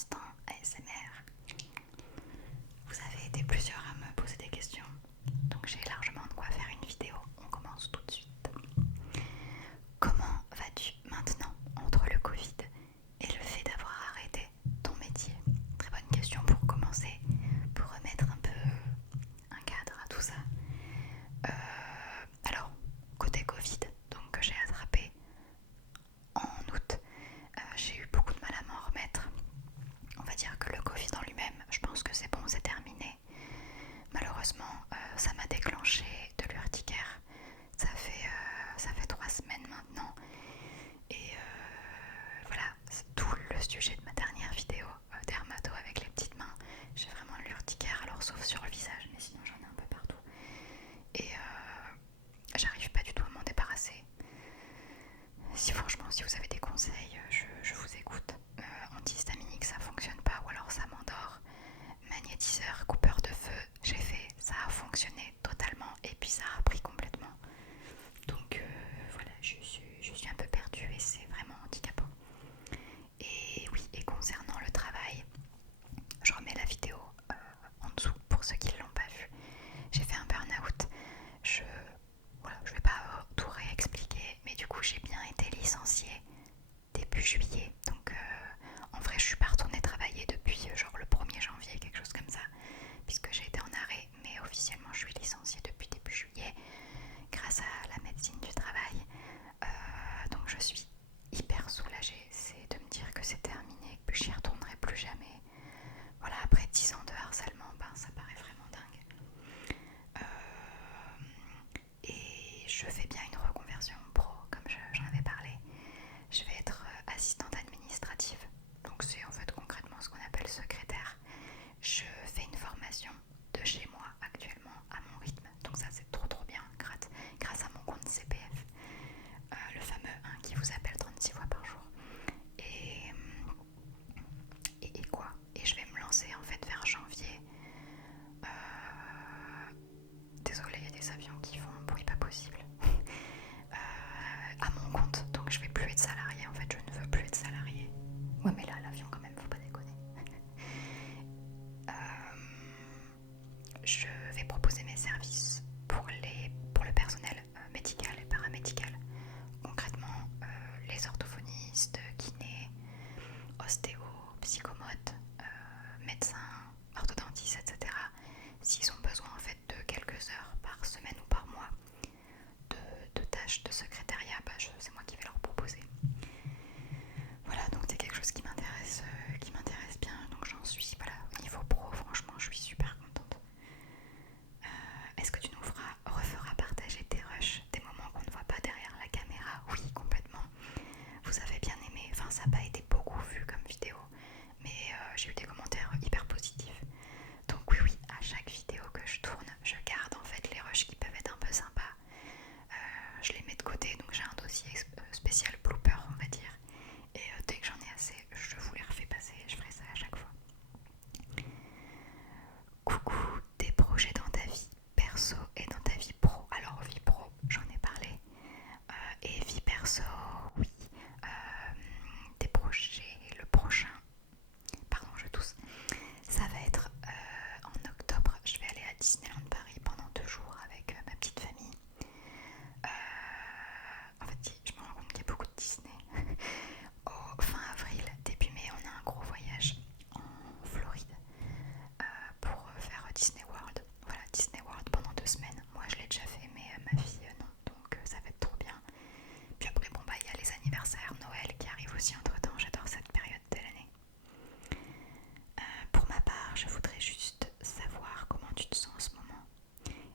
instant ASMR. Vous avez été plusieurs à me poser des questions, donc j'ai largement de quoi faire une vidéo. On commence tout de suite. Comment vas-tu maintenant entre le Covid et le fait d'avoir arrêté ton métier? Très bonne question pour commencer, pour remettre un peu un cadre à tout ça. Alors, côté Covid, donc que j'ai attrapé en août, j'ai eu beaucoup de mal à m'en remettre. On va dire que le Covid en lui-même, je pense que c'est bon, c'est terminé. Malheureusement, ça m'a déclenché de l'urticaire. Ça fait 3 semaines maintenant. Et voilà, c'est tout le sujet de ma dernière vidéo dermato avec les petites mains. J'ai vraiment de l'urticaire, alors sauf sur le visage, mais sinon j'en ai un peu partout. Et j'arrive pas du tout à m'en débarrasser. Si franchement, si vous avez des conseils, je vous écoute. Antihistaminique, ça fonctionne pas, ou alors ça m'endort. Magnétiseur, coupeur de feu, j'ai fait, ça a fonctionné totalement, et puis ça a repris complètement. Donc voilà, je suis un peu perdue et c'est vraiment handicapant. Et oui, et concernant le travail, je remets la vidéo en dessous pour ceux qui ne l'ont pas vue. J'ai fait un burn-out. Je vais pas tout réexpliquer, mais du coup j'ai bien été licenciée début juillet. Donc en vrai je suis pas retournée travailler depuis genre le 1er janvier, quelque chose comme ça, puisque j'ai été en arrêt, mais officiellement je suis licenciée depuis début juillet grâce à la médecine du travail. Donc je suis hyper soulagée, c'est de me dire que c'est terminé, que j'y retournerai plus jamais. Voilà, après 10 ans de harcèlement, ça paraît vraiment dingue. Et je fais bien une reconversion pro, comme j'en avais parlé. Je vais être assistante administrative, donc c'est en fait concrètement ce qu'on appelle secrétaire. Je fais une formation de chez moi actuellement à mon rythme, donc ça c'est trop bien grâce à mon compte CPF, le fameux 1 qui vous appelle 36 fois par jour. Et quoi? Et je vais me lancer en fait vers janvier. Désolée, il y a des avions qui font un bruit pas possible. À mon compte, donc je vais plus être salariée, en fait je ne veux plus être salariée. Ouais mais là l'avion quand même, faut pas déconner. Je vais proposer mes services pour le personnel médical et paramédical. Concrètement, les orthophonistes, kinés, ostéo, psychomotes, médecins, orthodontistes, etc. S'ils ont besoin en fait de quelques heures par semaine ou par mois de tâches de secrétariat, c'est moi qui vais leur proposer. Voilà, donc c'est quelque chose qui m'intéresse bien, donc j'en suis, voilà, au niveau pro, franchement, je suis super contente. Est-ce que tu nous referas partager tes rushs, des moments qu'on ne voit pas derrière la caméra? Oui, complètement. Vous avez bien aimé, enfin ça n'a pas été beaucoup vu comme vidéo, mais j'ai eu des commentaires hyper positifs. Donc oui, à chaque vidéo que je tourne, je garde en fait les rushs qui peuvent être un peu sympas. Je les mets de côté, donc j'ai un dossier spécial blooper, on va dire. Et dès que j'en ai assez, je vous les refais passer, je ferai ça à chaque fois. Coucou, des projets dans ta vie perso et dans ta vie pro. Alors vie pro, j'en ai parlé. Et vie perso, oui. Des projets, le prochain, pardon je tousse, ça va être en octobre. Je vais aller à Disneyland Paris pendant 2 jours avec ma petite famille. En fait si, je me rends compte qu'il y a beaucoup de Disney. Au fin avril, début mai, on a un gros voyage en Floride pour faire Disney World. Voilà, Disney World pendant 2 semaines. Moi je l'ai déjà fait, mais ma fille non, donc ça va être trop bien. Puis après il y a les anniversaires, Noël qui arrivent aussi entre temps, j'adore cette période de l'année. Pour ma part, je voudrais juste savoir comment tu te sens en ce moment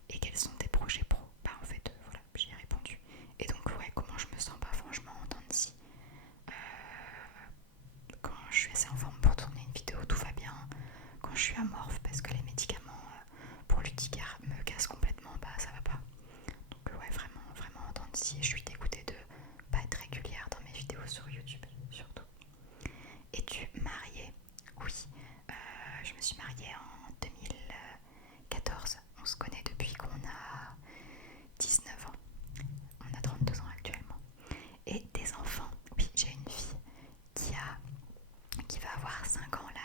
et quels sont tes projets pro. En fait, voilà, j'y ai répondu. Et donc, ouais, comment je me sens pas franchement en temps de scie. Quand je suis assez en forme pour tourner une vidéo, tout va bien. Quand je suis amorphe parce que les médicaments pour l'urticaire me cassent complètement, ça va pas. Donc, ouais, vraiment en temps de scie. Je suis dégoûtée de pas être régulière dans mes vidéos sur YouTube, surtout. Es-tu mariée? Oui, je me suis mariée en 2014. On se connaît depuis qu'on a 19 ans. On a 32 ans actuellement. Et des enfants? Oui, j'ai une fille qui va avoir 5 ans là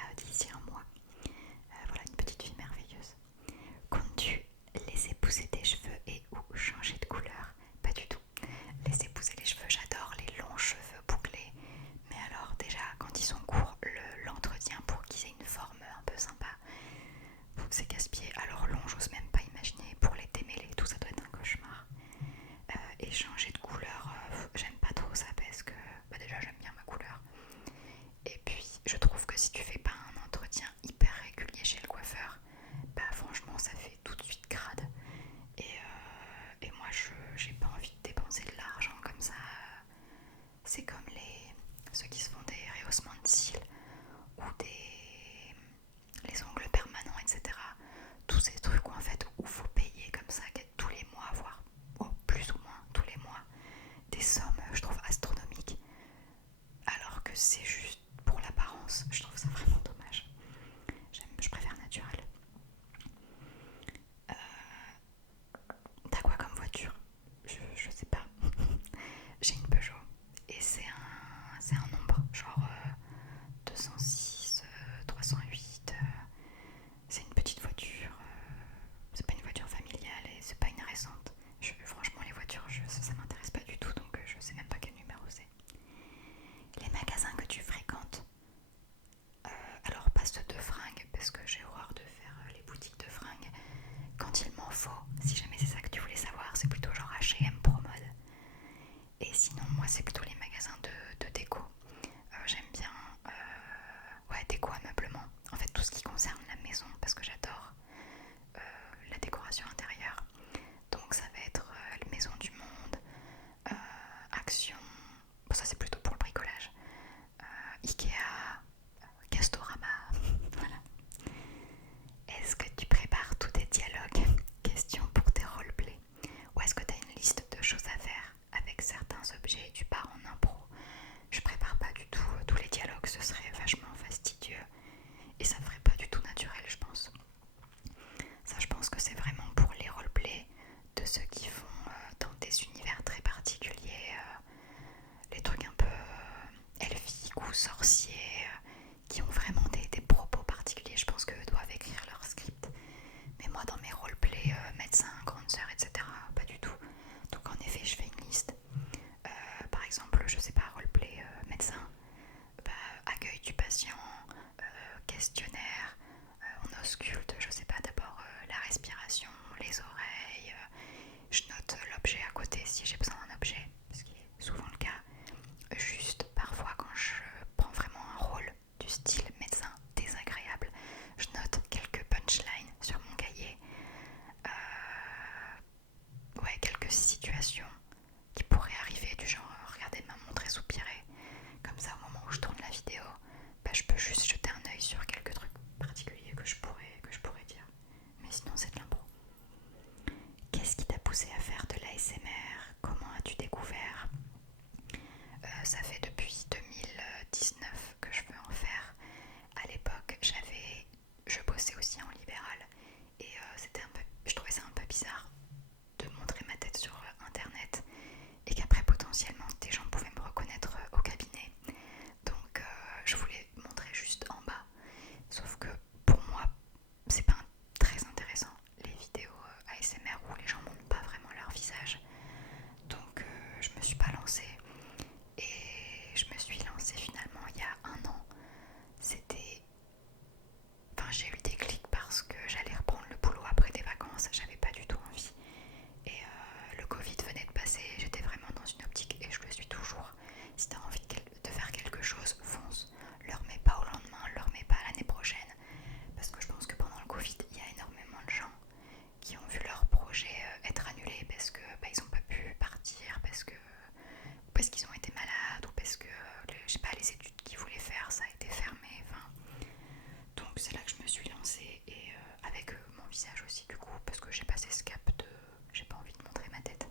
donc c'est là que je me suis lancée et avec mon visage aussi du coup parce que j'ai passé ce cap de j'ai pas envie de montrer ma tête.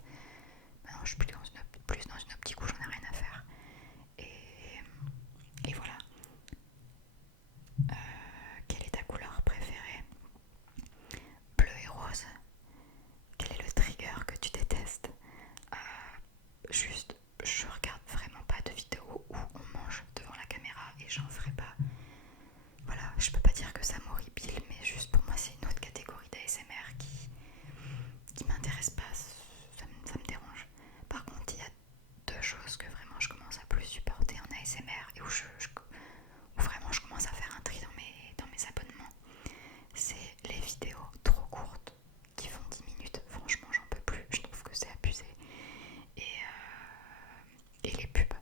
Maintenant je suis plus dans une optique où j'en ai rien à faire. Et voilà. Quelle est ta couleur préférée? Bleu et rose. Quel est le trigger que tu détestes? Juste, je regarde vraiment pas de vidéos où on mange devant la caméra et j'en ferai pas. Voilà, je peux pas dire que ça m'horripile, mais juste pour moi c'est une autre catégorie d'ASMR qui m'intéresse pas, ça me dérange. Par contre, il y a deux choses que vraiment je commence à plus supporter en ASMR et où vraiment je commence à faire un tri dans mes abonnements. C'est les vidéos trop courtes qui font 10 minutes. Franchement, j'en peux plus, je trouve que c'est abusé. Et les pubs,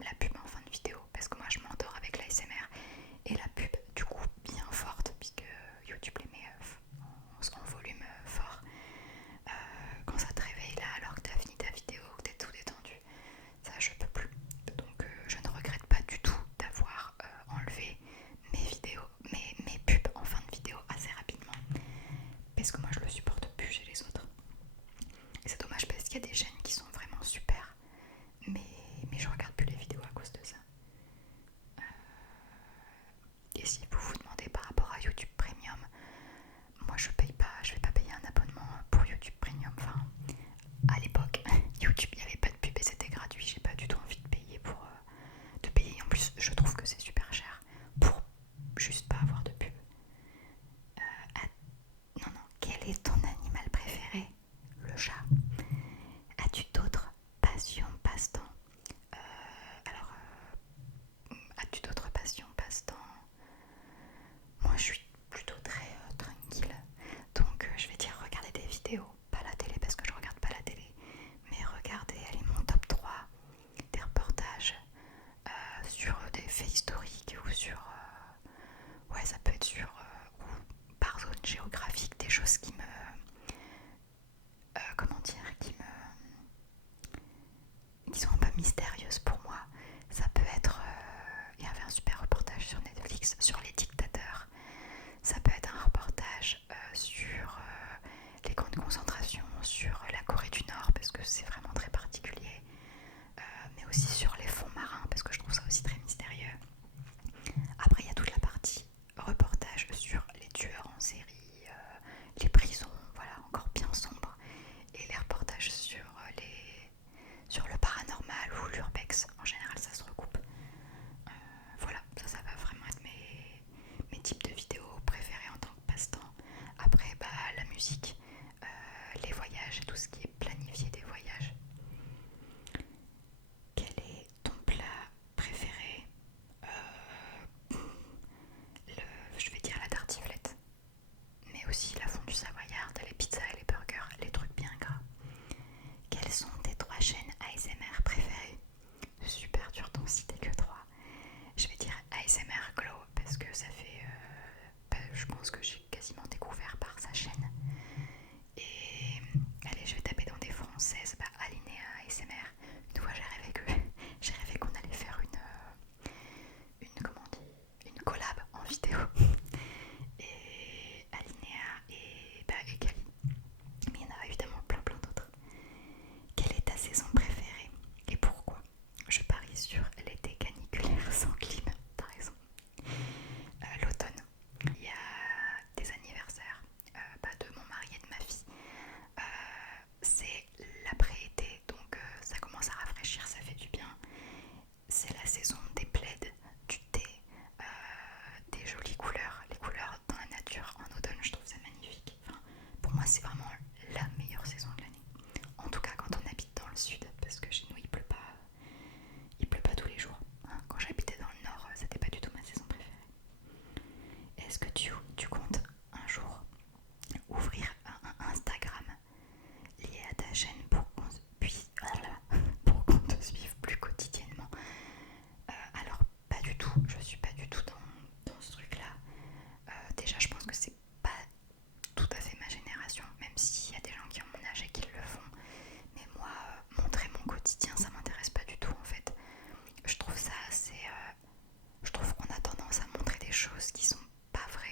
la pub en fin de vidéo, parce que moi je m'endors avec l'ASMR et la pub du coup bien forte puisque YouTube les met en volume fort quand ça te réveille là alors que t'as fini ta vidéo, que t'es tout détendu, ça je peux plus. Donc je ne regrette pas du tout d'avoir enlevé mes vidéos, mes pubs en fin de vidéo assez rapidement parce que moi je le supporte plus chez les autres. Et c'est dommage parce qu'il y a des chaînes qui sont vraiment super, mais je regarde plus les vidéos à cause de ça. Et si vous vous demandez par rapport à YouTube Premium, moi je paye pas, je vais pas payer un abonnement pour YouTube Premium. Enfin, à l'époque, YouTube il n'y avait pas de pub et c'était gratuit. J'ai pas du tout envie de payer pour de payer. En plus, je trouve que c'est super cher pour juste pas avoir de pub. Non, non. Quel est ton animal préféré? Le chat. As-tu d'autres passions, passe-temps? As-tu d'autres passions, passe-temps? Moi je suis plutôt très tranquille, donc je vais dire regarder des vidéos, pas la télé parce que je regarde pas la télé, mais regarder, allez, mon top 3 des reportages sur des faits historiques ou sur... ouais, ça peut être sur... ou par zone géographique, des choses qui me... comment dire, qui sont un peu mystérieuses pour moi. Ça peut être... il y avait un super reportage sur Netflix sur les dictateurs. Ça peut être un reportage sur les camps de concentration, sur la Corée du Nord parce que c'est vraiment très particulier, mais aussi sur les fonds marins parce que je trouve ça aussi très mystérieux. Après il y a toute la partie reportage sur les tueurs en série, les prisons, voilà, encore bien sombre, et les reportages sur le paranormal ou l'urbex, en général ça se recoupe. Voilà, ça va vraiment être mes types de vidéos préférés en tant que passe-temps. Après, bah, la musique, les voyages, tout ce qui est planifié des voyages. Quel est ton plat préféré? Je vais dire la tartiflette, mais aussi la fondue savoyarde, les pizzas et les burgers, les trucs bien gras. Quelles sont tes 3 chaînes ASMR préférées? Super dur d'en citer que 3. Je vais dire ASMR Glow parce que ça fait... je pense que j'ai quasiment découvert par sa chaîne. Et allez, je vais taper dans des françaises. Bah, Alinéa ASMR. Une fois j'ai rêvé qu'on allait faire comment on dit, une collab en vidéo. Et Alinéa et Kali. Mais il y en a évidemment plein d'autres. Quelle est ta saison préférée et pourquoi? Je parie sur l'été caniculaire sans clim, t'as raison. L'automne, il y a des anniversaires, pas de mon mari et de ma fille. C'est l'après-été, donc ça commence à rafraîchir, ça fait du bien. C'est la saison des plaids, du thé, des jolies couleurs, les couleurs dans la nature en automne, je trouve ça magnifique. Enfin, pour moi, c'est vraiment la meilleure saison de l'année. En tout cas, quand on habite dans le sud, parce que chez nous, il pleut pas tous les jours. Hein. Quand j'habitais dans le nord, c'était pas du tout ma saison préférée. Est-ce que tu comptes un jour ouvrir un Instagram lié à ta chaîne pour qu'on te suive plus quotidiennement? Alors pas du tout, je suis pas du tout dans ce truc là. Déjà je pense que c'est pas tout à fait ma génération, même s'il y a des gens qui ont mon âge et qui le font, mais moi montrer mon quotidien ça m'intéresse pas du tout en fait. Je trouve ça assez je trouve qu'on a tendance à montrer des choses qui sont pas vraies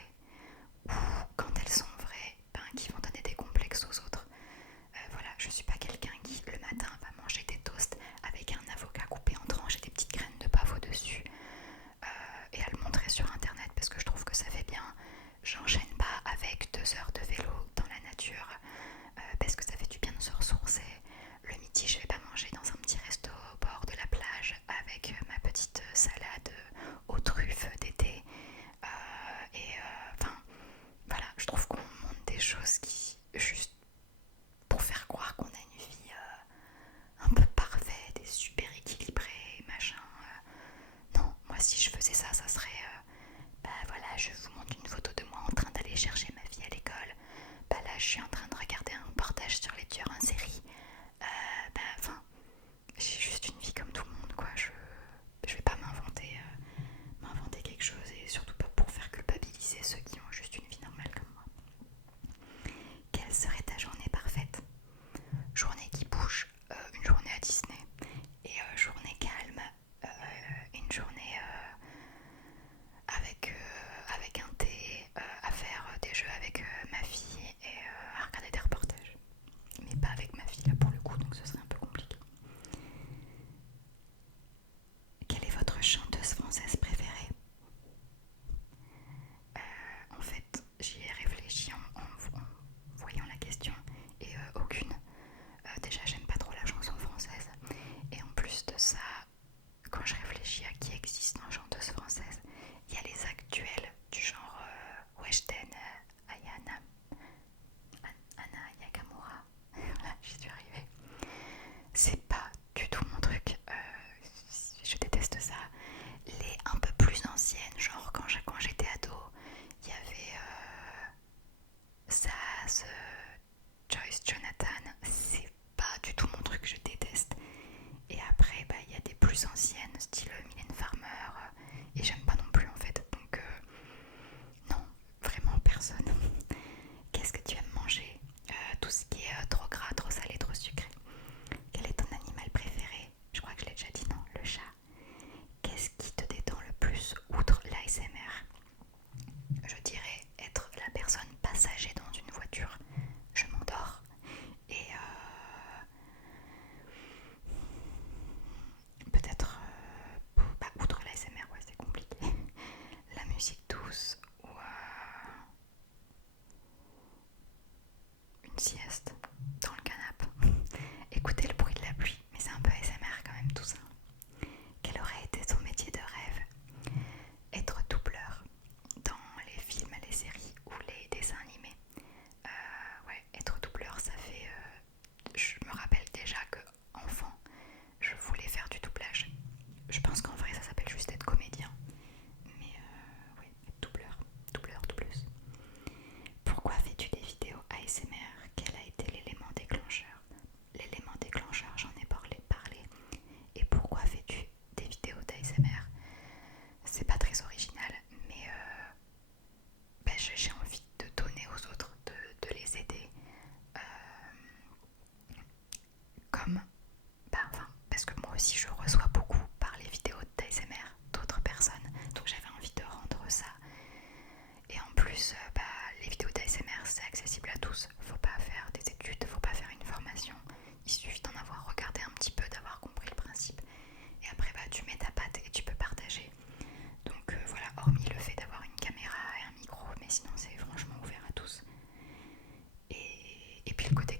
personne. Qu'est-ce que tu aimes manger? Tout ce qui est trop gras, trop salé, trop sucré. Quel est ton animal préféré? Je crois que je l'ai déjà dit, non, le chat. Qu'est-ce qui te détend le plus outre l'ASMR? Je dirais être la personne passager dans une voiture. Je m'endors et peut-être, outre l'ASMR, ouais, c'est compliqué. La musique douce ou une sieste dans le canapé. Écouter le bruit de la pluie, mais c'est un peu ASMR quand même tout ça. Quel aurait été ton métier de rêve? Être doubleur dans les films, les séries ou les dessins animés. Ouais, être doubleur, ça fait... je me rappelle déjà que enfant, je voulais faire du doublage. Je pense qu'en vrai, ça s'appelle juste être comédien. Mais ouais, être doubleur, doubleuse. Pourquoi fais-tu des vidéos ASMR? Quel a été l'élément déclencheur? L'élément déclencheur, j'en ai parlé. Et pourquoi fais-tu des vidéos d'ASMR? C'est pas très original, mais j'ai envie de donner aux autres, de les aider. Comme, parce que moi aussi je reçois beaucoup par les vidéos d'ASMR d'autres personnes, donc j'avais envie de rendre ça. Et en plus, les vidéos d'ASMR c'est accessible à tous, faut pas faire des études, faut pas faire une formation, il suffit d'en avoir regardé un petit peu, d'avoir compris le principe. Et après tu mets ta patte et tu peux partager. Donc voilà, hormis le fait d'avoir une caméra et un micro, mais sinon c'est franchement ouvert à tous. Et puis le côté